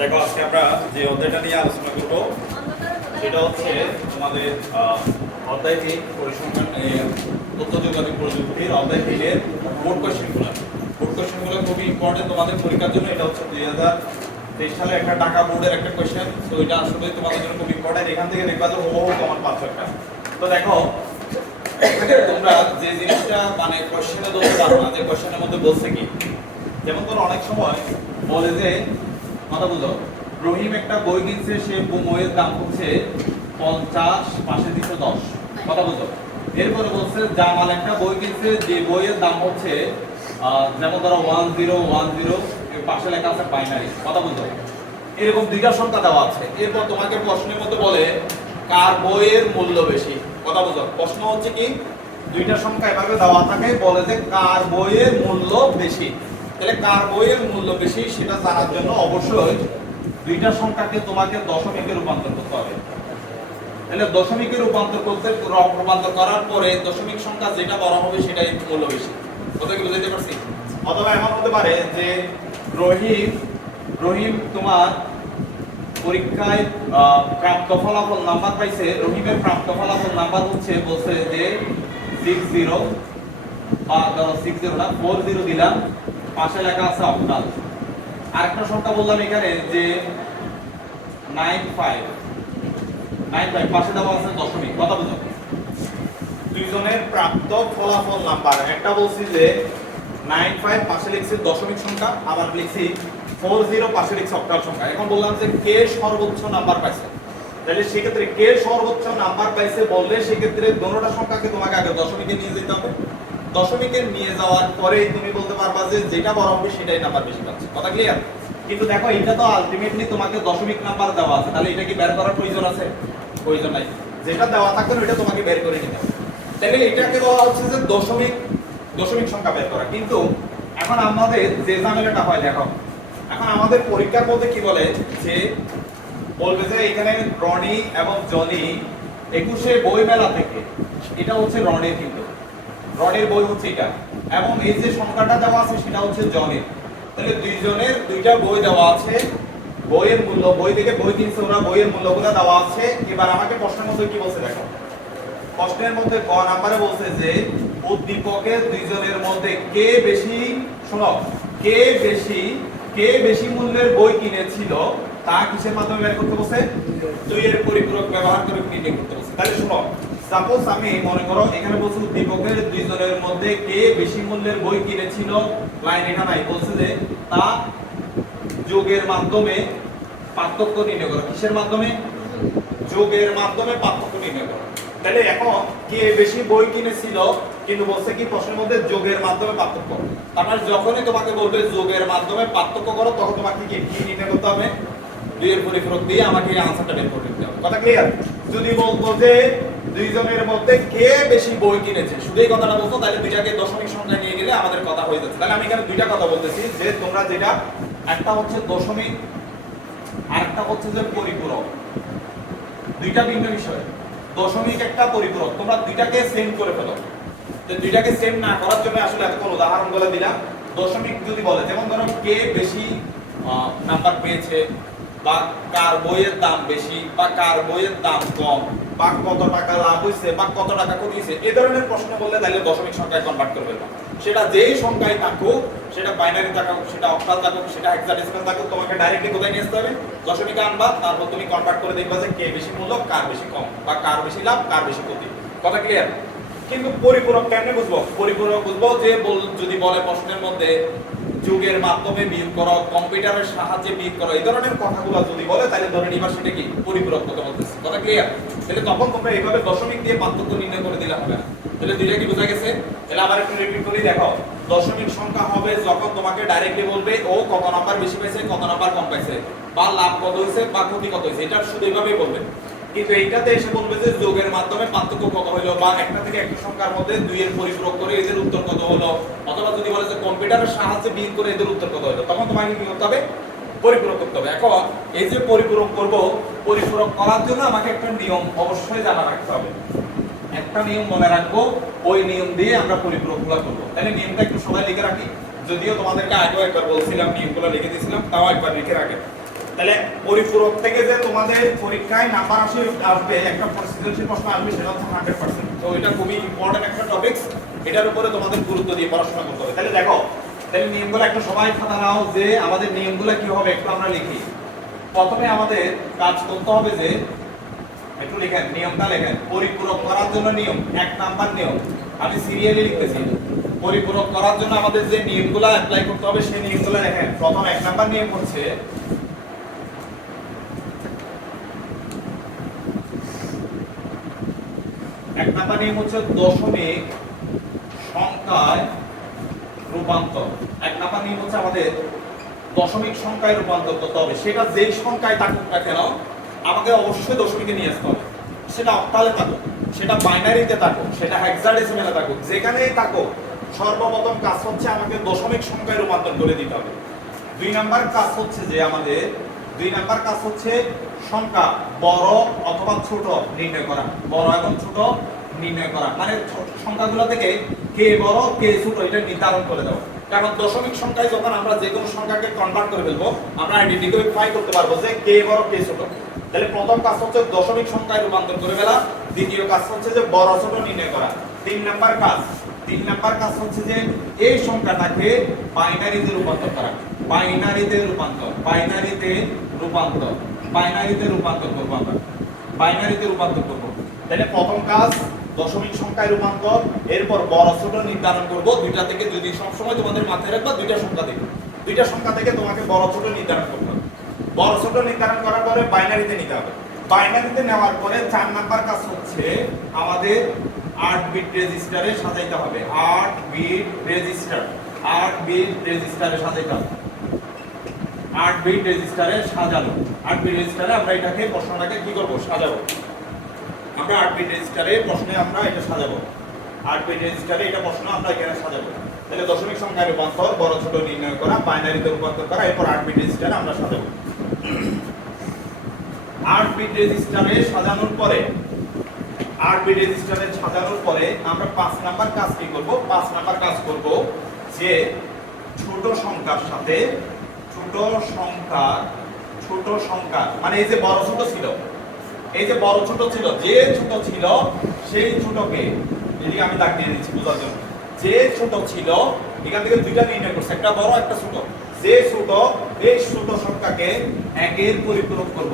দেখো, আজকে আমরা যে অধ্যায়টা নিয়ে আলোচনা করব, সেটা হচ্ছে তোমাদের অধ্যায় তিন পরিসংখ্যান তথ্য যোগাযোগ প্রযুক্তির অধ্যায় তিনের বোর্ড কোয়েশ্চেনগুলো বোর্ড কোয়েশ্চেনগুলো খুবই ইম্পর্টেন্ট তোমাদের পরীক্ষার জন্য। এটা হচ্ছে দুই হাজার তেইশ সালে একটা টাকা বোর্ডের একটা কোয়েশ্চেন তো এটা আসলে তোমাদের জন্য খুব ইম্পর্টেন্ট এখান থেকে দেখবা যে হুবহু পাচ্ছ একটা তো দেখো, তোমরা যে জিনিসটা মানে কোয়েশ্চেনে ধরতে পারো না, যে কোয়েশ্চেনের মধ্যে বলছে কি? যেমন ধরো, অনেক সময় বলে যে কথা বুঝো রহিম একটা বই কিনছে, সে বইয়ের দাম হচ্ছে পঞ্চাশ, পাশে দিচ্ছে দশ। কথা বুঝো এরপরে বলছে, জামাল একটা বই কিনছে, যে বইয়ের দাম হচ্ছে যেমন ধরো ওয়ান জিরো ওয়ান জিরো পাশে লেখা আছে বাইনারি কথা বুঝো এরকম দুইটা সংখ্যা দেওয়া আছে। এরপর তোমাকে প্রশ্নের মধ্যে বলে, কার বইয়ের মূল্য বেশি? কথা বুঝো প্রশ্ন হচ্ছে কি, দুইটা সংখ্যা এভাবে দেওয়া থাকে, বলে যে কার বইয়ের মূল্য বেশি? তাহলে কার বইয়ের মূল্য বেশি সেটা জানার জন্য অবশ্যই দুইটা সংখ্যাকে তোমাকে দশমিকে রূপান্তর করতে হবে। তাহলে দশমিকে রূপান্তর করতে রূপান্তর করার পরে দশমিক সংখ্যা যেটা বড় হবে সেটাই মূল্য বেশি। কথা কি বুঝতে পারছি? অথবা এমন হতে পারে যে রহিম রহিম তোমার পরীক্ষায় প্রাপ্ত ফলাফল নাম্বার পাইছে, রহিমের প্রাপ্ত ফলাফল নাম্বার হচ্ছে বলছে যে সিক্স জিরো বা ধরো সিক্স জিরো না ফোর জিরো দিলাম। পাশে লেখা আছে অক্টাল আরেকটা সংখ্যা বললাম এখানে যে নাইন ফাইভ। নাইন ফাইভ, পাশে দেওয়া আছে দশমিক, কথা বুঝো। দুইজনের প্রাপ্ত ফলাফল নাম্বার, একটা বলছি যে নাইন ফাইভ পাশে লিখছি দশমিক সংখ্যা, আবার লিখছি ফোর জিরো পাশে লিখছি অক্টাল সংখ্যা। এখন বললাম যে কে সর্বোচ্চ নাম্বার পাইছে? তাহলে সেক্ষেত্রে কে সর্বোচ্চ নাম্বার পাইছে বললে সেক্ষেত্রে দোনোটা সংখ্যাকে তোমাকে আগে দশমিকে নিয়ে যেতে হবে। দশমিকে নিয়ে যাওয়ার পরেই তুমি বলতে পারবা যে যেটা বড় হবে সেটাই নাম্বার বেশি পাচ্ছে। কথা ক্লিয়ার কিন্তু দেখো, এটা তো আলটিমেটলি তোমাকে দশমিক নাম্বার দেওয়া আছে। তাহলে এটা কি বের করার প্রয়োজন আছে? প্রয়োজন নাই। যেটা দেওয়া থাকবে ওইটা তোমাকে বের করে নিতে হবে। তাহলে এটাকে বলা হচ্ছে যে দশমিক দশমিক সংখ্যা বের করা। কিন্তু এখন আমাদের যে ঝামেলাটা হয়, দেখো, এখন আমাদের পরীক্ষার মধ্যে কি বলে? যে বলবে যে এখানে রনি এবং জনি একুশে বই মেলা থেকে, এটা হচ্ছে রনির কিন্তু। রনির বই হচ্ছে এটা। এবং এই যে সংখ্যাটা দেওয়া আছে সেটা হচ্ছে জনের। তাহলে দুইজনের দুইটা বই দেওয়া আছে। বইয়ের মূল্য, বই থেকে বই কিনছে ওরা, বইয়ের মূল্য মূল্যগুলো দেওয়া আছে। এবার আমাকে প্রশ্নের মধ্যে কি বলছে দেখো। প্রশ্নের মধ্যে ক নাম্বারে বলছে যে, উদ্দীপকের দুইজনের মধ্যে কে বেশি, শোনো, কে বেশি কে বেশি মূল্যের বই কিনেছিল, তা কিসের মাধ্যমে বের করতে বলছে? দুইয়ের পরিপূরক ব্যবহার করে নির্ণয় করতে বলছে। তাহলে শোনো সাপোজ আমি মনে করো এখানে বলছে উদ্দীপকের দুইজনের মধ্যে কে বেশি মূল্যের বই কিনেছিল? লাইন এখানে নাই, বলছে যে তা যোগের মাধ্যমে পার্থক্য নির্ণয় করো। কিসের মাধ্যমে? যোগের মাধ্যমে পার্থক্য নির্ণয় করো। তাহলে এখন কে বেশি বই কিনেছিল? কিন্তু বলছে কি প্রশ্নের মধ্যে যোগের মাধ্যমে পার্থক্য। তারপর যখনই তোমাকে বলবে যোগের মাধ্যমে পার্থক্য করো, তখন তোমাকে কি কি নির্ণয় করতে হবে? দুইয়ের পরিপূরক দিয়ে আমাকে আনসারটা বের করে দিতে হবে। কথা ক্লিয়ার যদি বলতো যে দুইজনের মধ্যে কে বেশি বই কিনেছে? শুধু এই কথাটা বলতো তাহলে দুইটাকে দশমিক সংখ্যায় নিয়ে গেলে আমাদের কথা হয়ে যাচ্ছে। তাহলে আমি এখানে দুইটা কথা বলতেছি, যে তোমরা যেটা, একটা হচ্ছে দশমিক আরেকটা হচ্ছে যে পরিপূরক। দুইটা ভিন্ন বিষয়। দশমিক একটা পরিপূরক। তোমরা দুইটাকে সেম করে ফেলো। তো দুইটাকে সেম না করার জন্য আসলে এতক্ষণ উদাহরণ বলে দিলাম। দশমিক যদি বলে, যেমন ধরো কে বেশি নাম্বার পেয়েছে, বা কার বইয়ের দাম বেশি, বা কার বইয়ের দাম কম বা কত টাকা লাভ হয়েছে বা কত টাকা ক্ষতি এই ধরনের প্রশ্ন বললে তাহলে দশমিক সংখ্যায় কনভার্ট করে ফেলবা সেটা যেই সংখ্যায় থাকুক, সেটা বাইনারি থাকুক, সেটা অক্টাল থাকুক, সেটা হেক্সাডেসিমাল থাকুক, তোমাকে ডাইরেক্টলি কোথায় নিয়ে আসতে হবে? দশমিকে আনবা তারপর তুমি কনভার্ট করে দেখবা যে কে বেশি মূল্য কার বেশি কম, বা কার বেশি লাভ, কার বেশি ক্ষতি। কথা ক্লিয়ার কিন্তু পরিপূরক কেমনে বুঝব? পরিপূরক বুঝব যে যদি বলে প্রশ্নের মধ্যে যুগের মাধ্যমে বিয়োগ করো কম্পিউটারের সাহায্যে বিয়োগ করো। এই ধরনের কথাগুলো যদি বলে, তাহলে ধরে নিবা সেটা কি? পরিপূরক কথা বলতেছি। কথা ক্লিয়ার তাহলে তখন তোমরা এইভাবে দশমিক দিয়ে পার্থক্য নির্ণয় করে দিলে হবে না। তাহলে দুইটা কি বোঝা গেছে? তাহলে আবার একটু রিপিট করি, দেখো। দশমিক সংখ্যা হবে যখন তোমাকে ডাইরেক্টলি বলবে, ও কত নাম্বার বেশি পাইছে, কত নাম্বার কম পাইছে। বা লাভ কত হয়েছে বা ক্ষতি কত হয়েছে এটা শুধু এইভাবেই বলবে। কিন্তু এইটাতে এসে বলবে যে যোগের মাধ্যমে পার্থক্য কত হলো বা একটা থেকে একটা সংখ্যার মধ্যে দুই এর পরিপূরক করে এদের উত্তর কত হলো? অথবা যদি বলে যে কম্পিউটারের সাহায্যে বিয়োগ করে এদের উত্তর কত হলো তখন তোমাকে কি করতে হবে? পরিপূরক করতে হবে। এখন এই যে পরিপূরক করব, পরিপূরক করার জন্য আমাকে একটা নিয়ম অবশ্যই জানা রাখতে হবে। একটা নিয়ম মনে রাখব, ওই নিয়ম দিয়ে আমরা পরিপূরকগুলো করব। তাহলে নিয়মটা একটু সবাই লিখে রাখি। যদিও তোমাদেরকে আগেও একবার বলছিলাম, নিয়মগুলো লিখে দিয়েছিলাম, তাও একবার লিখে রাখে। তাহলে পরিপূরক থেকে যে তোমাদের পরীক্ষায় নাম্বার আসে আসবে। একটা সৃজনশীল প্রশ্ন আসবে সেটা হচ্ছে হান্ড্রেড পার্সেন্ট তো এটা খুবই ইম্পর্টেন্ট একটা টপিকস এটার উপরে তোমাদের গুরুত্ব দিয়ে পড়াশোনা করতে হবে। তাহলে দেখো, তাহলে নিয়মগুলো একটা সবাই খাতা নাও যে আমাদের নিয়মগুলো কি হবে, একটু আমরা লিখি। প্রথমে আমাদের কাজ করতে হবে যে, একটু লেখেন, নিয়মটা লেখেন। পরিপূরক করার জন্য নিয়ম, এক নাম্বার নিয়ম। আমি সিরিয়ালি লিখতেছি। পরিপূরক করার জন্য আমাদের যে নিয়মগুলো অ্যাপ্লাই করতে হবে, সেই নিয়মগুলো লেখেন। প্রথম এক নাম্বার নিয়ম হচ্ছে এক নাম্বার নিয়ম হচ্ছে দশমিক সংখ্যায় রূপান্তর। এক নাম্বার নিয়ম হচ্ছে আমাদের দশমিক সংখ্যায় রূপান্তর করতে হবে। সেটা যেই সংখ্যায় থাকুক না কেন, আমাকে অবশ্যই দশমিকে নিয়ে আসতে হবে। সেটা অক্টালে থাকুক, সেটা বাইনারিতে থাকুক, সেটা হেক্সাডেসিমেলে থাকুক, যেখানেই থাকুক, সর্বপ্রথম কাজ হচ্ছে আমাকে দশমিক সংখ্যায় রূপান্তর করে দিতে হবে। দুই নাম্বার কাজ হচ্ছে যে আমাদের, দুই নাম্বার কাজ হচ্ছে সংখ্যা বড় অথবা ছোট নির্ণয় করা। বড় এবং ছোট নির্ণয় করা। মানে সংখ্যাগুলো থেকে কে বড়, কে ছোট, এটা নির্ধারণ করে দেওয়া কারণ দশমিক সংখ্যায় যখন আমরা যে কোনো সংখ্যাকে কনভার্ট করে ফেলব, আমরা আইডেন্টিফাই করতে পারব যে কে বড়, কে ছোট। তাহলে প্রথম কাজ হচ্ছে দশমিক সংখ্যায় রূপান্তর করে ফেলা। দ্বিতীয় কাজ হচ্ছে যে বড়, ছোট নির্ণয় করা। তিন নাম্বার কাজ, তিন নাম্বার কাজ হচ্ছে যে এই সংখ্যাটাকে বাইনারিতে রূপান্তর করা। বাইনারিতে রূপান্তর বাইনারিতে রূপান্তর। বাইনারিতে রূপান্তর করব আমরা। বাইনারিতে রূপান্তর করব। তাহলে প্রথম কাজ, দশমিক সংখ্যায় রূপান্তর, এরপর বড় ছোট নির্ধারণ করব। দুইটা থেকে যদি সবসময় তোমাদের মাথায় রাখবা, দুইটা সংখ্যা থেকে দুইটা সংখ্যা থেকে তোমাকে বড় ছোট নির্ধারণ করতে হবে। বড় ছোট নির্ধারণ করার পরে বাইনারিতে নিতে হবে। বাইনারিতে নেওয়ার পরে চার নাম্বার কাজ হচ্ছে আমাদের আট বিট রেজিস্টারে সাজাইতে হবে। আট বিট রেজিস্টার আট বিট রেজিস্টারে সাজাইতে হবে। আট বিট রেজিস্টারে সাজানো। আট বিট রেজিস্টারে আমরা এটাকে, প্রশ্নটাকে কি করব? সাজাবো। আমরা আট বিট রেজিস্টারে প্রশ্নে আমরা এটা সাজাবো। আট বিট রেজিস্টারে এটা প্রশ্ন আমরা এখানে সাজাবো। তাহলে দশমিক সংখ্যায় রূপান্তর, বড় ছোট নির্ণয় করা বাইনারিতে রূপান্তর করা, এরপর আট বিট রেজিস্টারে আমরা সাজাবো। আট বিট রেজিস্টারে সাজানোর পরে, আট বিট রেজিস্টারে সাজানোর পরে আমরা পাঁচ নাম্বার কাজ কি করব? পাঁচ নাম্বার কাজ করব যে ছোট সংখ্যার সাথে ছোট সংখ্যা ছোট সংখ্যা মানে এই যে বড় ছোট ছিল, এই যে বড় ছোট ছিল, যে ছোট ছিল, সেই ছোটকে এদিকে আমি দাগ দিয়ে দিচ্ছি বোঝার জন্য। যে ছোট ছিল, এখান থেকে দুইটা নির্ণয় করছে, একটা বড়, একটা ছোট। যে ছোট, এই ছোট সংখ্যাকে একের পরিপূরক করব।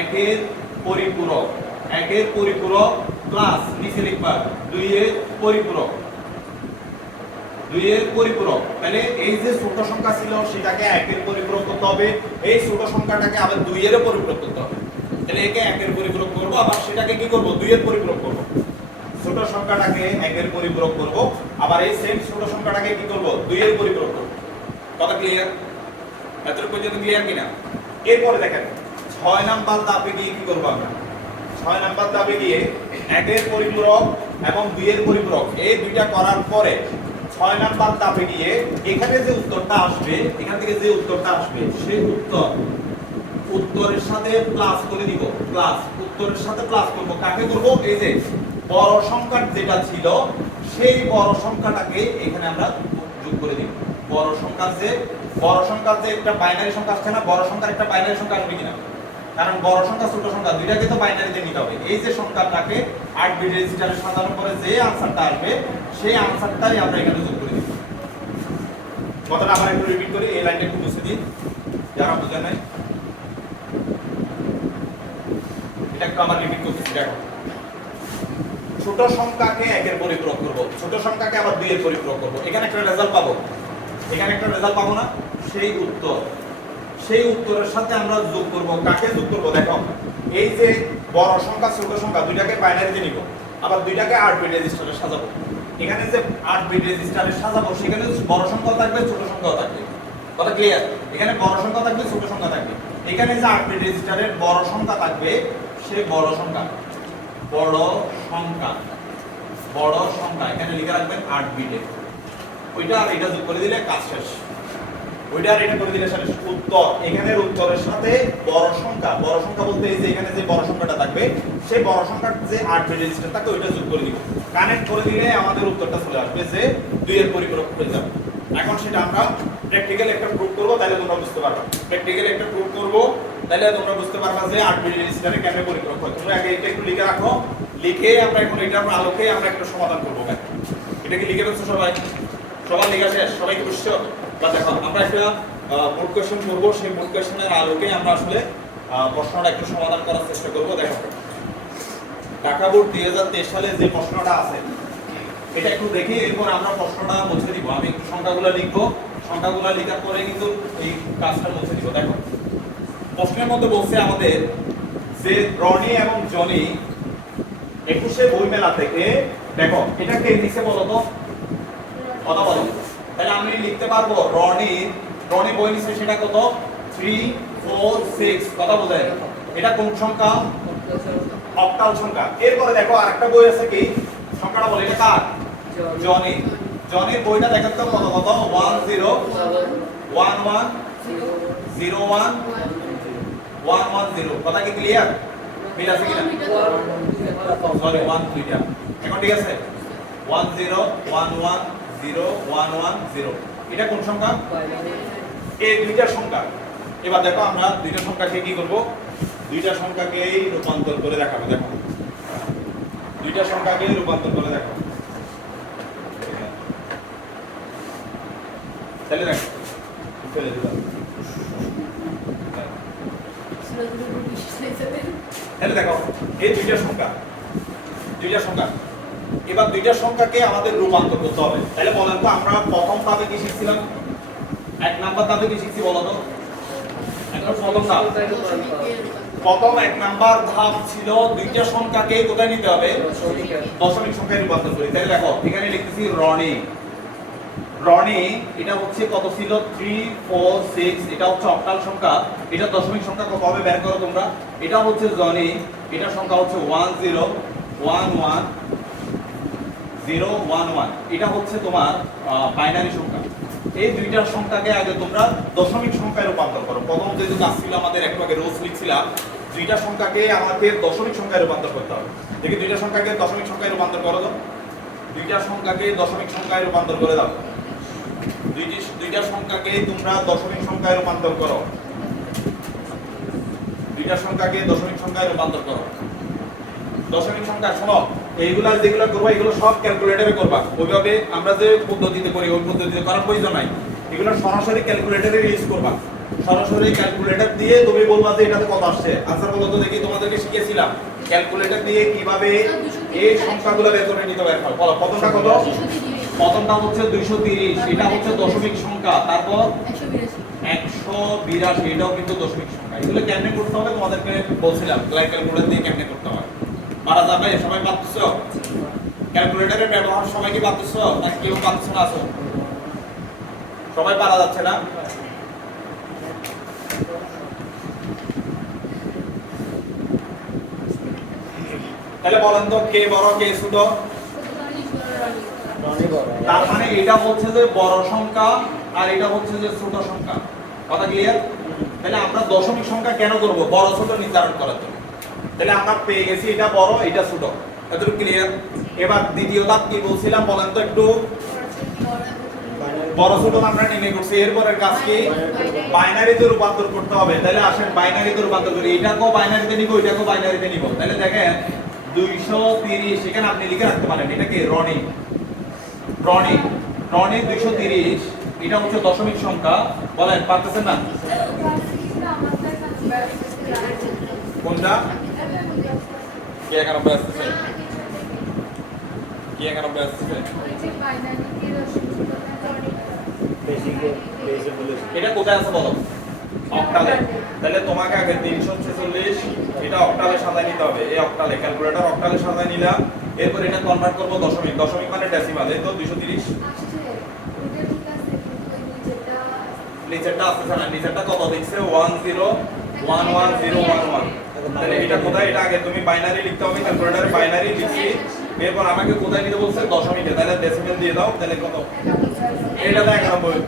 একের পরিপূরক একের পরিপূরক প্লাস নিচে লিখবা, দুইয়ের পরিপূরক। দুইয়ের পরিপূরক। তাহলে এই যে ছোট সংখ্যা ছিল, সেটাকে একের পরিপূরক করতে হবে। এই ছোট সংখ্যাটাকে আবার দুইয়ের পরিপূরক করতে হবে। তাহলে একে একের পরিপূরক করব, আবার সেটাকে কি করব? দুইয়ের পরিপূরক করব। ছোট সংখ্যাটাকে একের পরিপূরক করব, আবার এই সেম ছোট সংখ্যাটাকে কি করব? দুইয়ের পরিপূরক করব। কথা ক্লিয়ার এতটুকু পর্যন্ত ক্লিয়ার কিনা? এরপরে দেখেন, ছয় নাম্বার ধাপে গিয়ে কি করব আমরা? ছয় নাম্বার ধাপে গিয়ে একের পরিপূরক এবং দুইয়ের পরিপূরক, এই দুইটা করার পরে ছয় নাম্বার ধাপে গিয়ে এখানে যে উত্তরটা আসবে, এখান থেকে যে উত্তরটা আসবে সেই উত্তর। উত্তরের সাথে প্লাস করে দিব প্লাস উত্তরের সাথে প্লাস করব। কাকে করব? এই যে বড় সংখ্যা যেটা ছিল, সেই বড় সংখ্যাটাকে এখানে আমরা যোগ করে দিব। বড় সংখ্যার যে, বড় সংখ্যার যে একটা বাইনারি সংখ্যা আসছে না, বড় সংখ্যার একটা বাইনারি সংখ্যা আসবে কিনা? কারণ বড় সংখ্যা, ছোট সংখ্যা, দুইটাকে তো বাইনারিতে নিতে হবে। এই যে সংখ্যাটাকে আট বিট রেজিস্টারে সাজানোর যে আনসারটা আসবে, সেই আনসারটাই আমরা এখানে যোগ করে দিব কথাটা আবার একটু রিপিট করি, এই লাইনটা একটু বুঝে দিই, যারা বুঝে নাই। এটা একটু আবার রিপিট করতেছি, দেখো। ছোট সংখ্যাকে একের পরিপূরক করব। ছোট সংখ্যাকে আবার দুইয়ের পরিপূরক করব। এখানে একটা রেজাল্ট পাবো। এখানে একটা রেজাল্ট পাবো না, সেই উত্তর। সেই উত্তরের সাথে আমরা যোগ করব। কাকে যোগ করব? দেখো, এই যে বড় সংখ্যা, ছোট সংখ্যা, দুইটাকে বাইনারিতে নিব। আবার দুইটাকে আট বিট রেজিস্টারে সাজাবো। এখানে যে আট বিট রেজিস্টারে সাজাবো, সেখানে বড় সংখ্যাও থাকবে, ছোট সংখ্যাও থাকবে। কথা ক্লিয়ার এখানে বড় সংখ্যা থাকবে, ছোট সংখ্যা থাকবে। এখানে যে আট বিট রেজিস্টারের বড় সংখ্যা থাকবে, সে বড় সংখ্যা। বড় সংখ্যা। বড় সংখ্যা। এখানে লিখে রাখবেন আট বিটে ওইটা আর এটা যোগ করে দিলে কাজ শেষ। ওইটা আর এটা করে দিলে শেষ। উত্তর। এখানের উত্তরের সাথে বড় সংখ্যা। বড় সংখ্যা বলতে এই যে এখানে যে বড় সংখ্যাটা থাকবে, সেই বড় সংখ্যার যে আট রেজিস্টার থাকে ওইটা যোগ করে দিব। কানেক্ট করে দিলে আমাদের উত্তরটা চলে আসবে যে দুইয়ের পরিপূরক হয়ে যাবে। এখন সেটা আমরা প্র্যাকটিক্যাল একটা প্রুভ করব, তাহলে তোমরা বুঝতে পারবে। প্র্যাকটিক্যাল একটা প্রুভ করব, তাহলে তোমরা বুঝতে পারবা যে আট রেজিস্টারে কেমনে পরিপূরক হয়। তোমরা আগে এটা একটু লিখে রাখো। লিখে আমরা এখন এটার আলোকে আমরা একটা সমাধান করব এটা কি লিখে ফেলছো সবাই? সবার লেখা শেষ? সবাই কি বুঝছ? বা দেখো আমরা একটা বোর্ড কোয়েশ্চেন করব। সেই বোর্ড কোয়েশ্চেনের আলোকে আমরা আসলে প্রশ্নটা একটু সমাধান করার চেষ্টা করব। দেখো, ঢাকা বোর্ড দুই হাজার তেইশ সালে যে প্রশ্নটা আছে, এটা একটু দেখি এরপর আমরা প্রশ্নটা মুছে দিব। আমি একটু সংখ্যাগুলো লিখব। সংখ্যাগুলো লেখার পরে কিন্তু এই কাজটা মুছে দিব। দেখো, প্রশ্নের মধ্যে বলছে আমাদের যে রনি এবং জনি একুশে বই মেলা থেকে, দেখো, এটা কে নিচে বলো তো? কথা বলো। তাহলে আমি লিখতে পারব রনি রনি বই নিচে সেটা কত? থ্রি ফোর সিক্স কথা বোঝায়। এটা কোন সংখ্যা? অক্টাল সংখ্যা। এরপরে দেখো আরেকটা বই আছে কি? সংখ্যাটা বলে এটা কার? জনি। জনির বইটা দেখাতে তো কত? কত? One zero one one zero one one one zero কথা কি ক্লিয়ার মিল আছে কিনা? সরি ওয়ান দুইটা এখন ঠিক আছে? One zero one one zero one one zero এটা কোন সংখ্যা? এই দুইটা সংখ্যা। এবার দেখো আমরা দুইটা সংখ্যাকে কি করব? দুইটা সংখ্যাকেই রূপান্তর করে দেখাবো, দেখো। দুইটা সংখ্যাকেই রূপান্তর করে দেখো তাহলে দেখো তাহলে দেখো, এই দুইটা সংখ্যা দুইটা সংখ্যা। এবার দুইটা সংখ্যাকে আমাদের রূপান্তর করতে হবে। তাহলে বলেন তো, আমরা প্রথম ধাপে কি শিখছিলাম? এক নাম্বার ধাপে কি শিখছি বলো তো? প্রথম এক নাম্বার ধাপ ছিল দুইটা সংখ্যাকে কোথায় নিতে হবে? দশমিক সংখ্যায় রূপান্তর করি। দেখো, এখানে লিখতেছি রনি। রনি, এটা হচ্ছে কত ছিল? থ্রি ফোর সিক্স এটা হচ্ছে অক্টাল সংখ্যা। এটা দশমিক সংখ্যা কত হবে? বের করো তোমরা। এটা হচ্ছে জনি। এটা সংখ্যা হচ্ছে one zero one one zero one one এটা হচ্ছে তোমার বাইনারি সংখ্যা। এই দুইটার সংখ্যাকে আগে তোমরা দশমিক সংখ্যায় রূপান্তর করো। প্রথম যেহেতু কাজ ছিল আমাদের একটু আগে রোজ লিখছিলাম দুইটা সংখ্যাকে আমাদের দশমিক সংখ্যায় রূপান্তর করতে হবে। দেখি দুইটা সংখ্যাকে দশমিক সংখ্যায় রূপান্তর করো তো। দুইটা সংখ্যাকে দশমিক সংখ্যায় রূপান্তর করে দাও। দুইটি, দুইটা সংখ্যাকে তোমরা দশমিক সংখ্যায় রূপান্তর করো। দুইটা সংখ্যাকে দশমিক সংখ্যায় রূপান্তর করো। দশমিক সংখ্যা, শোনো, এইগুলা যেগুলো করব, এগুলো সব ক্যালকুলেটরে করবা। ওইভাবে আমরা যে পদ্ধতিতে করি, ওই পদ্ধতিতে করার প্রয়োজন নাই। এগুলো সরাসরি ক্যালকুলেটরে ইউজ করবা। সরাসরি ক্যালকুলেটর দিয়ে তুমি বলবা যে এটাতে কত আসছে। আনসার বলো তো দেখি তোমাদেরকে শিখিয়েছিলাম। ক্যালকুলেটর দিয়ে কীভাবে এই সংখ্যাগুলো করে নিতে পারবে বলো প্রথমটা কত? প্রথমটা হচ্ছে দুইশো তিরিশ, এটা হচ্ছে দশমিক সংখ্যা। তারপর একশো বিরাশি, এটাও কিন্তু দশমিক সংখ্যা। এগুলো কেমনে করতে হবে তোমাদেরকে বলছিলাম ক্যালকুলেটর দিয়ে কেমনে করতে হয়? পারা যাবে সবাই পাচ্ছ ক্যালকুলেটরের ব্যবহার সবাই কি পাচ্ছ নাকি কেউ পাচ্ছ না আছো? সবাই পারা যাচ্ছে না? তাহলে বলেন তো কে বড় কে ছোট? তার মানে এটা হচ্ছে যে বড় সংখ্যা আর এটা হচ্ছে যে ছোট সংখ্যা। কথা ক্লিয়ার তাহলে আমরা দশমিক সংখ্যা কেন করব? বড় ছোট নির্ধারণ করার জন্য। তাহলে আমরা পেয়ে গেছি, এটা বড়, এটা ছোট। এতটুকু ক্লিয়ার এবার দ্বিতীয় ধাপ কি বলছিলাম বলেন তো একটু। বড় ছোট আমরা নির্ণয় করছি এরপরের কাজ কি? বাইনারিতে রূপান্তর করতে হবে। তাহলে আসেন, বাইনারিতে রূপান্তর করি। এটাকেও বাইনারিতে নিব এটাকেও বাইনারিতে নিব। তাহলে দেখেন, দুইশো তিরিশ, এখানে আপনি লিখে রাখতে পারেন, এটা কি? রনি। রনি। রনি দুইশো তিরিশ, এটা হচ্ছে দশমিক সংখ্যা। বলেন, পারতেছেন না? কোনটা? কি একানব্বই আসতেছে কি একানব্বই আসতেছে এটা কোথায় আছে বলো? অক্টালে। তাহলে তোমাকে আগে তিনশো ছেচল্লিশ এটা অক্টালে সাজায় নিতে হবে। এই অক্টালে ক্যালকুলেটর অক্টালে সাজায় নিলাম। এরপর এটা কনভার্ট করব দশমিক। দশমিক মানে ডেসিমাল এই তো? দুইশো তিরিশ? নিচেরটা আসতেছে না নিচেরটা কত দেখছে? One zero one one zero one one তাহলে এটা কোথায়? এটা আগে তুমি বাইনারি লিখতে হবে ক্যালকুলেটরে বাইনারি লিখছি। এরপর আমাকে কোথায় নিতে বলছে? দশমিকে তাহলে ডেসিমেল দিয়ে দাও তাহলে কত? এটা তো একানব্বই।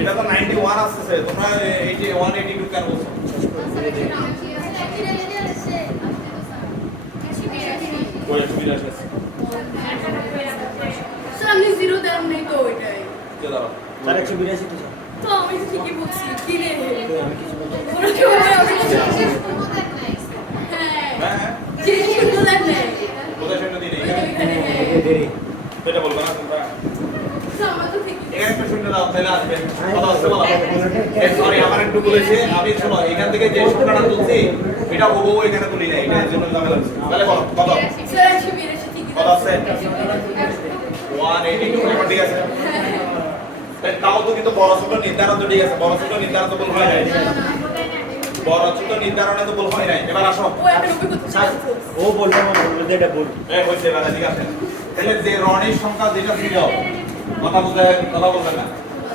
এটা তো নাইনটি ওয়ান আসতেছে। তোমরা এই যে ওয়ান এইটি টু কেন বলছো? ওই সুবিধা আছে স্যার আপনি জিরো দেন নেই তো ওইটাই। কে দাঁড়াও তার একশো বিরাশি তো স্যার। তো আমি ঠিকই বলছি কি রে? তো আমি না। এখানে। দেরি দেরি এটা বলব না তোমরা। আমার তো ঠিকই। এখানে একটু শূন্য দাও তাহলে আসবে। কথা হচ্ছে বলো। সরি আমার একটু বলেছে আমি শোনো এখান থেকে যে সংখ্যাটা তুলছি এটা হবু এখানে তুলি নাই। এটা জন্য ঝামেলা হচ্ছে। তাহলে বলো কত আছে? ওয়ান এইটি টু ঠিক আছে। তাও তো কিন্তু বড় ছোট নির্ধারণ তো ঠিক আছে বড় ছোট নির্ধারণ তো ভুল হয় নাই। বড় ছোট নির্ধারণে তো ভুল হয় নাই। এবার আসো। ও বলবে না বলবে যে এটা বল এই হয়েছে এবার ঠিক আছে। তাহলে যে রনির সংখ্যা যেটা ছিল কথা বলতে কথা বলবেন না।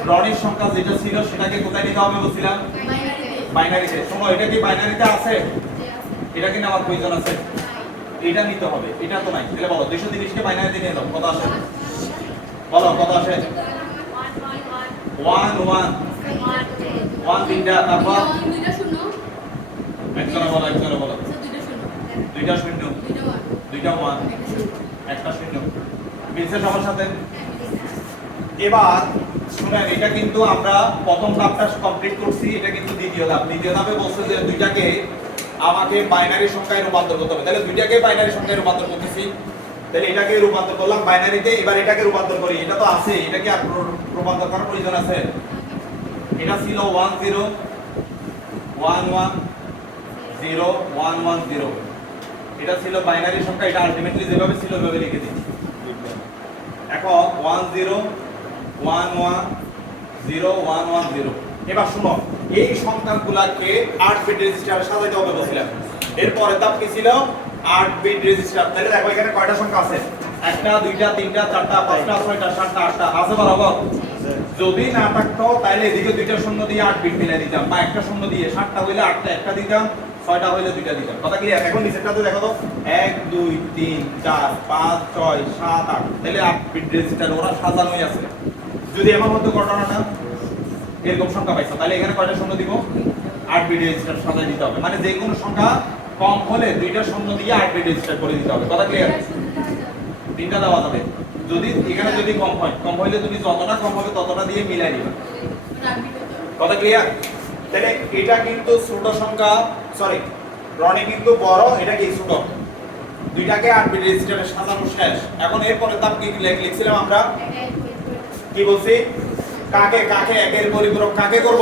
রনির সংখ্যা যেটা ছিল সেটাকে কোথায় নিতে হবে বলছিলাম? বাইনারিতে। শোনো এটা কি বাইনারিতে আছে? এটা কি আমার প্রয়োজন আছে। এটা নিতে হবে এটা তো নাই। তাহলে বলো দুইশো তিরিশকে বাইনারিতে নিয়ে দাও কত আসে? বলো কত আসে? ওয়ান ওয়ান ওয়ান তিনটা, তারপর? একজনে বলো একজনে বলো। দুইটা শূন্য। দুইটা ওয়ান একটা শূন্য। মিলছে সবার সাথে? এবার, শুনেন, এটা কিন্তু আমরা প্রথম ধাপটা কমপ্লিট করছি, এটা কিন্তু দ্বিতীয় ধাপ। দ্বিতীয় ধাপে বলছে যে দুইটাকে আমাকে বাইনারি সংখ্যায় রূপান্তর করতে হবে। তাহলে দুইটাকে বাইনারি সংখ্যায় রূপান্তর করতেছি। তাহলে এটাকে রূপান্তর করলাম বাইনারিতে এবার এটাকে রূপান্তর করি। এটা তো আছে এটাকে আর রূপান্তর করার প্রয়োজন আছে। এটা ছিল one zero one one zero one one zero এটা ছিল বাইনারি সংখ্যা, এটা আলটিমেটলি যেভাবে ছিল ওইভাবে লিখে দিচ্ছি। এখন one zero one one zero one one zero এবার শুনো, এই সংখ্যাগুলাকে আট বিট রেজিস্টারে সাজাইতে হবে বলছিলাম এরপরে ধাপ কি ছিল? আট বিট রেজিস্টার তাহলে দেখো, এখানে কয়টা সংখ্যা আছে? একটা, দুইটা, তিনটা, চারটা, পাঁচটা, ছয়টা, সাতটা, আটটা আছে বরাবর যদি না থাকতো তাহলে এদিকে দুইটা শূন্য দিয়ে আট বিট মিলাই দিতাম। বা একটা শূন্য দিয়ে সাতটা হইলে আটটা, একটা দিতাম, ছয়টা হইলে দুইটা দিতাম। কথা কি? এখন নিচেরটাতে দেখো তো। এক, দুই, তিন, চার, পাঁচ, ছয়, সাত, আট। তাহলে আট বিট রেজিস্টার, ওরা সাজানোই আছে। যদি এমন মধ্যে ঘটনাটা এরকম সংখ্যা পাইছো তাহলে এখানে কয়টা শূন্য দিব? আট বিট রেজিস্টার সাজাই দিতে হবে। মানে যে কোনো সংখ্যা কম হলে দুইটা শূন্য দিয়ে আট বিট রেজিস্টার করে দিতে হবে। কথা ক্লিয়ার তিনটা দেওয়া যাবে। যদি এখানে যদি কম হয় কম হইলে তুমি যতটা কম হবে ততটা দিয়ে মিলাই কত কথা ক্লিয়ার তাহলে এটা কিন্তু ছোট সংখ্যা সরি রনে কিন্তু বড় এটা কি ছোট? দুইটাকে আট বিট রেজিস্টারে সাজানো শেষ। এখন এরপরে তাপ কি লিখ- লিখছিলাম আমরা? কি বলছি? কাকে কাকে একের পরিপূরক কাকে করব?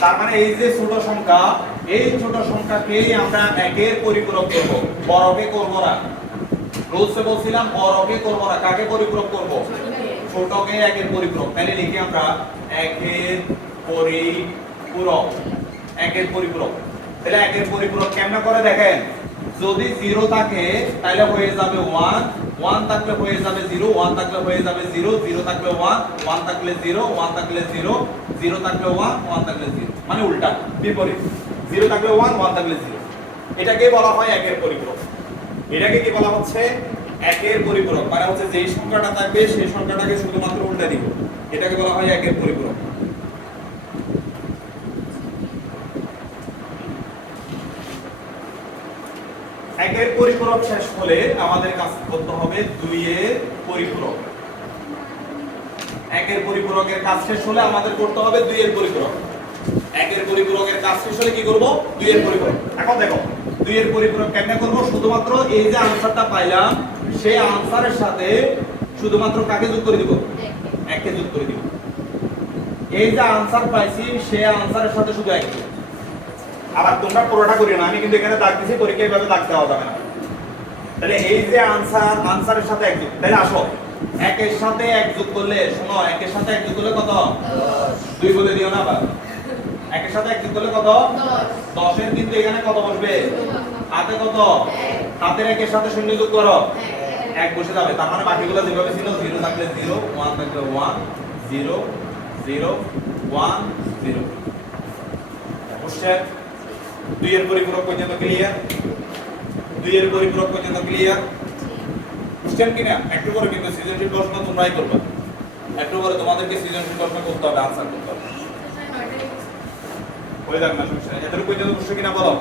তার মানে এই যে ছোট সংখ্যা এই ছোট সংখ্যাকেই আমরা একের পরিপূরক করব। বড়কে করব না। রুলসে বলছিলাম বড়কে করব না, কাকে পরিপূরক করব? ছোটকে একের পরিপূরক। তাহলে লিখি আমরা, একের পরিপূরক একের পরিপূরক। তাহলে একের পরিপূরক কেমনে করে দেখেন? যদি জিরো থাকে, তাহলে হয়ে যাবে ওয়ান ওয়ান থাকলে হয়ে যাবে জিরো ওয়ান থাকলে হয়ে যাবে জিরো জিরো থাকলে ওয়ান ওয়ান থাকলে জিরো ওয়ান থাকলে জিরো জিরো থাকলে ওয়ান ওয়ান থাকলে জিরো মানে উল্টা, বিপরীত। জিরো থাকলে ওয়ান ওয়ান থাকলে জিরো এটাকে বলা হয় একের পরিপূরক। এটাকে কি বলা হচ্ছে? একের পরিপূরক। মানে হচ্ছে যেই সংখ্যাটা থাকবে, সেই সংখ্যাটাকে শুধুমাত্র উল্টা দিব। এটাকে বলা হয় একের পরিপূরক। একের পরিপূরক শেষ হলে আমাদের কাজ করতে হবে দুইয়ের পরিপূরক। একের পরিপূরকের কাজ শেষ হলে আমাদের করতে হবে দুইয়ের পরিপূরক। একের পরিপূরকের কাজ শেষ হলে কি করব? দুইয়ের পরিপূরক। এখন দেখো দুইয়ের পরিপূরক কেমনে করব? শুধুমাত্র এই যে আনসারটা পাইলাম সেই আনসারের সাথে শুধুমাত্র কাকে যোগ করে দিব? একে যোগ করে দিব। এই যে আনসার পাইছি সেই আনসারের সাথে শুধু এক আবার তোমরা পুরোটা করিও না আমি কিন্তু এখানে দাগ দিছি পরীক্ষা এইভাবে দাগ দেওয়া যাবে না। তাহলে এই যে আনসার আনসারের সাথে এক যোগ। তাহলে আসো। একের সাথে এক যোগ করলে শোনো একের সাথে এক যোগ করলে কত? দুই বলে দিও না আবার। একের সাথে এক করলে কত? দশের কিন্তু এখানে কত বসবে? হাতে কত? হাতের একের সাথে শূন্য যোগ করো। এক। বসে যাবে। তার মানে বাকিগুলো যেভাবে ছিল জিরো থাকলে জিরো ওয়ান থাকলে one zero zero one zero question দুইয়ের পরিপূরক পর্যন্ত ক্লিয়ার দুইয়ের পরিপূরক পর্যন্ত ক্লিয়ার কোশ্চেন কিনা? একটু পরে কিন্তু সৃজনশীল প্রশ্ন তোমরাই করবে। একটু পরে তোমাদেরকে সৃজনশীল প্রশ্ন করতে হবে আনসার করতে হবে। হয়ে যাবে না, সমস্যা। এতটুকু পর্যন্ত প্রশ্ন কিনা বলো?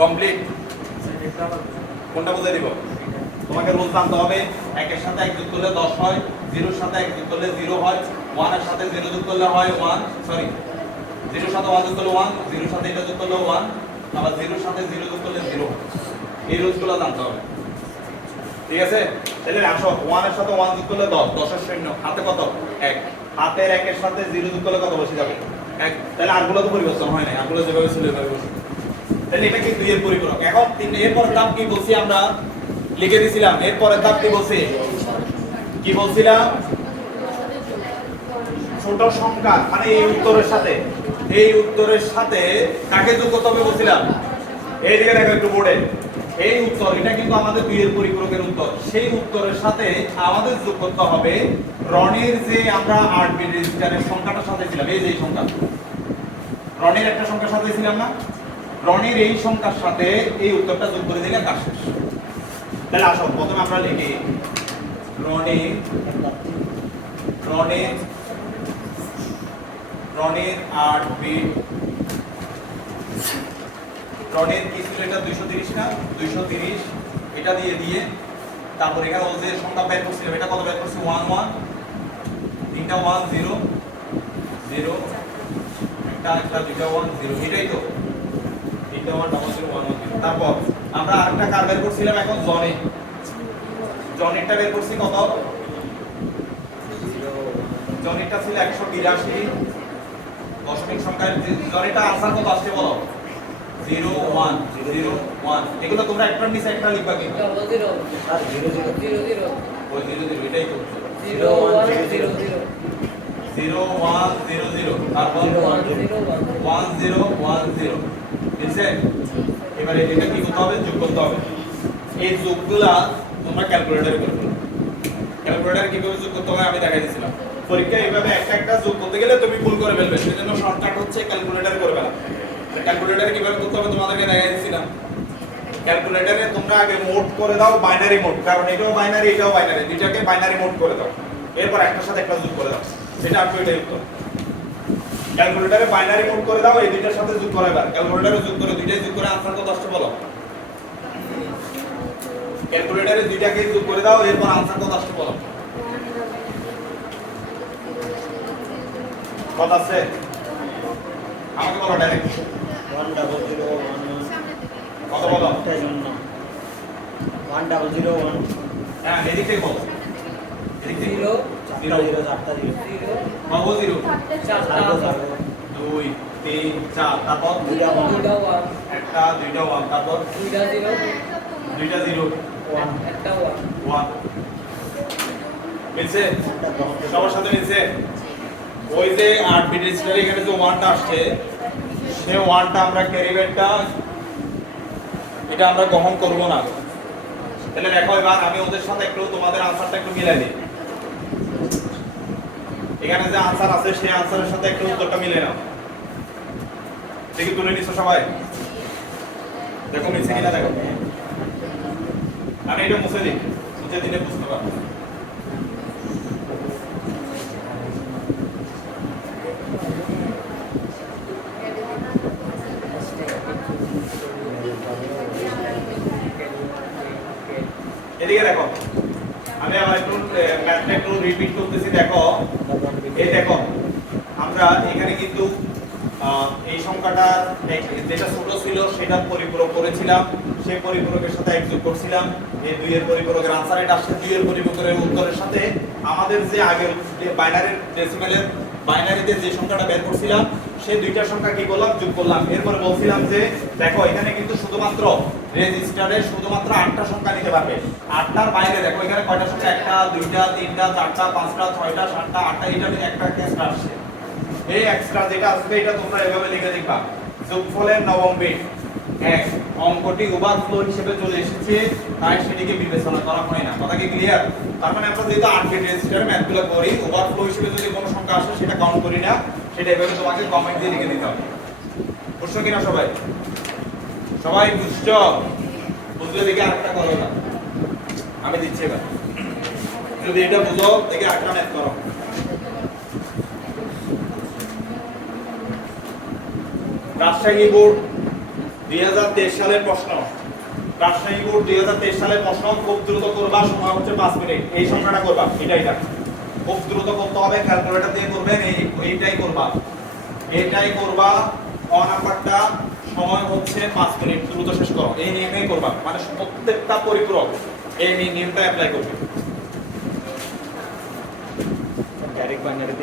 কমপ্লিট কোনটা বুঝাই দিব? তোমাকে রুল জানতে হবে, একের সাথে এক যোগ করলে দশ হয়, জিরোর সাথে এক যোগ করলে জিরো হয়, ওয়ানের সাথে জিরো যোগ করলে হয় ওয়ান সরি জিরোর সাথে ওয়ান যোগ করলে ওয়ান, জিরোর সাথে এটা যোগ করলে ওয়ান, আবার জিরোর সাথে জিরো যোগ করলে জিরো। এই রুলসগুলো জানতে হবে। ঠিক আছে? তাহলে আসো ওয়ানের সাথে ওয়ান যোগ করলে দশ, দশের শূন্য হাতে কত? এক। হাতের একের সাথে জিরো যোগ করলে কত বসে যাবে? এক। তাহলে আরগুলো তো পরিবর্তন হয় না আরগুলো যেভাবে ছিল এভাবে বসে তাহলে এটা কি দুইয়ের পরিপূরক? এখন তিন এরপর ধাপ কি বলছি আমরা? লিখে দিছিলাম, এরপরের ধাপ কি বলছি? কি বলছিলাম? ছোট সংখ্যা মানে এই উত্তরের সাথে। এই উত্তরের সাথে কাকে যোগ করতে হবে বলছিলাম? এই দিকে দেখো একটু বোর্ডে। এই উত্তর, এটা কিন্তু আমাদের দুইয়ের পরিপূরকের উত্তর। সেই উত্তরের সাথে আমাদের যোগ করতে হবে রনের যে আমরা আট বিট সংখ্যাটার সাথে ছিলাম, এই যে সংখ্যা। রনের একটা সংখ্যার সাথে ছিলাম না? রনের এই সংখ্যার সাথে এই উত্তরটা যোগ করে দিলে কাজ শেষ। তাহলে আসো, প্রথমে আমরা লিখি। রনের রনের রনের আট বিট রনের কি ছিল এটা দুইশো তিরিশ না, দুইশো তিরিশ, এটা দিয়ে দিয়ে তারপর এখানে ও যে সংখ্যা বের করছিল এটা কত বের করছে? One one. তিনটা ওয়ান, জিরো। জিরো। একটা একটা, দুইটা, ওয়ান, জিরো। এটাই তো। তিনটা one double zero one one, zero. তারপর আমরা আরেকটা কার বের করছিলাম এখন? জনে। জনেরটা বের করছি কত? জনেরটা ছিল একশো বিরাশি দশমিক সংখ্যার জনেরটা আসার কত আসছে বলো? জিরো ওয়ান জিরো ওয়ান এগুলো তোমরা একটা নিচে একটা লিখবা কিন্তু জিরো জিরো জিরো জিরো এটাই তো। Zero one zero zero, zero one zero zero তারপর ওয়ান জিরো ওয়ান জিরো বুঝছে এবারে এটা কি করতে হবে? যোগ করতে হবে। এই যোগগুলা তোমরা ক্যালকুলেটরে করবে ক্যালকুলেটরে কীভাবে যোগ করতে হয় আমি দেখাই দিয়েছিলাম পরীক্ষায় এইভাবে একটা একটা যোগ করতে গেলে তুমি ভুল করে ফেলবে। সেজন্য শর্টকাট হচ্ছে ক্যালকুলেটরে করবে না ক্যালকুলেটরে কীভাবে করতে হবে তোমাদেরকে দেখাই দিয়েছিলাম ক্যালকুলেটরে তোমরা আগে মোড করে দাও বাইনারি মোড কারণ এটাও বাইনারি এটাও বাইনারি দুইটাকে বাইনারি মোড করে দাও। এরপর একটার সাথে একটা যোগ করে দাও। সেটা আর এটাই উত্তর। ক্যালকুলেটরে বাইনারি মোড করে দাও, এই দুইটার সাথে যোগ করে এবার। ক্যালকুলেটরে যোগ করে, দুইটাই যোগ করে আনসার কত আসছে বলো? ক্যালকুলেটরে দুইটাকে যোগ করে দাও, এরপর আনসার কত আসছে বলো? কত আছে আমাকে বলো direct one double zero one কত জন্য। ওয়ান ডাবল জিরো ওয়ান হ্যাঁ জিরো চারটা জিরো জিরো দুই তিন চার। তারপর? দুইটা ওয়ান একটা দুইটা ওয়ান তারপর? দুইটা zero, দুইটা জিরো ওয়ান একটা one, ওয়ান মিলছে? সবার সাথে মিলছে? ওই যে আট বিট রেজিস্টারে এখানে যে ওয়ানটা আসছে সেই ওয়ানটা আমরা ক্যারিবেটটা এটা আমরা গ্রহণ করব না। তাহলে দেখো এবার আমি ওদের সাথে একটু, তোমাদের আনসারটা একটু মিলাই দিই। এখানে যে আনসার আছে, সেই আনসারের সাথে একটু উত্তরটা মিলে নাও। দেখি তুলে নিছো সবাই? দেখো মিলছে কিনা দেখো। আমি এটা মুছে দিই, মুছে দিলে বুঝতে পারব। এদিকে দেখো। আমি আবার একটু ম্যাথটা একটু রিপিট করতেছি, দেখো। এই দেখো, আমরা এখানে কিন্তু এই সংখ্যাটা যেটা ছোট ছিল সেটা পরিপূরক করেছিলাম সেই পরিপূরকের সাথে এক যোগ করছিলাম। এই দুইয়ের পরিপূরকের আনসার এটা আসছে, দুইয়ের পরিপূরকের উত্তরের সাথে আমাদের যে আগের বাইনারির ডেসিমেলের বাইনারিতে যে সংখ্যাটা বের করছিলাম সেই দুইটা সংখ্যা কি করলাম? যোগ করলাম। এরপরে বলছিলাম যে, দেখো, এখানে কিন্তু শুধুমাত্র রেজিস্টারে শুধুমাত্র আটটা সংখ্যা নিতে পারবে। আটটার বাইরে দেখো, এখানে কয়টা সংখ্যা? একটা, দুইটা, তিনটা, চারটা, পাঁচটা, ছয়টা, সাতটা, আটটা এটা একটা এক্সট্রা আসছে। এই এক্সট্রা যেটা আসবে, এটা তোমরা এভাবে লিখে দেখবা। যোগফলের নবম বিট। এক, অঙ্কটি ওভারফ্লো হিসেবে চলে এসেছে, তাই সেটিকে বিবেচনা করা হয় না। কথা কি ক্লিয়ার তার মানে আমরা যেহেতু আট বিট রেজিস্টার ম্যাথগুলো করি ওভারফ্লো হিসেবে যদি কোনো সংখ্যা আসে, সেটা কাউন্ট করি না। সেটা এভাবে তোমাকে কমেন্ট দিয়ে লিখে দিতে হবে। বুঝছ কিনা সবাই? সবাই বুঝছ? বুঝলে দেখে আরেকটা করো না। আমি দিচ্ছি এবার। যদি এটা বুঝো, দেখে আরেকটা ম্যাথ করো। রাজশাহী বোর্ড দুই সালের প্রশ্ন। রাজশাহী বোর্ড দুই হাজার তেইশ সালের প্রশ্ন খুব দ্রুত করবা, সময় হচ্ছে পাঁচ মিনিট। এই সংখ্যাটা করবা, এটাই না খুব দ্রুত করতে হবে ক্যালকুলেটর দিয়ে করবেন, এই, এইটাই করবা। এটাই করবা অ নাম্বারটা, সময় হচ্ছে পাঁচ মিনিট, দ্রুত শেষ করো। এই নিয়মেই করবা মানে প্রত্যেকটা পরিপূরক এই নিয়মটা অ্যাপ্লাই করবে। Direct binary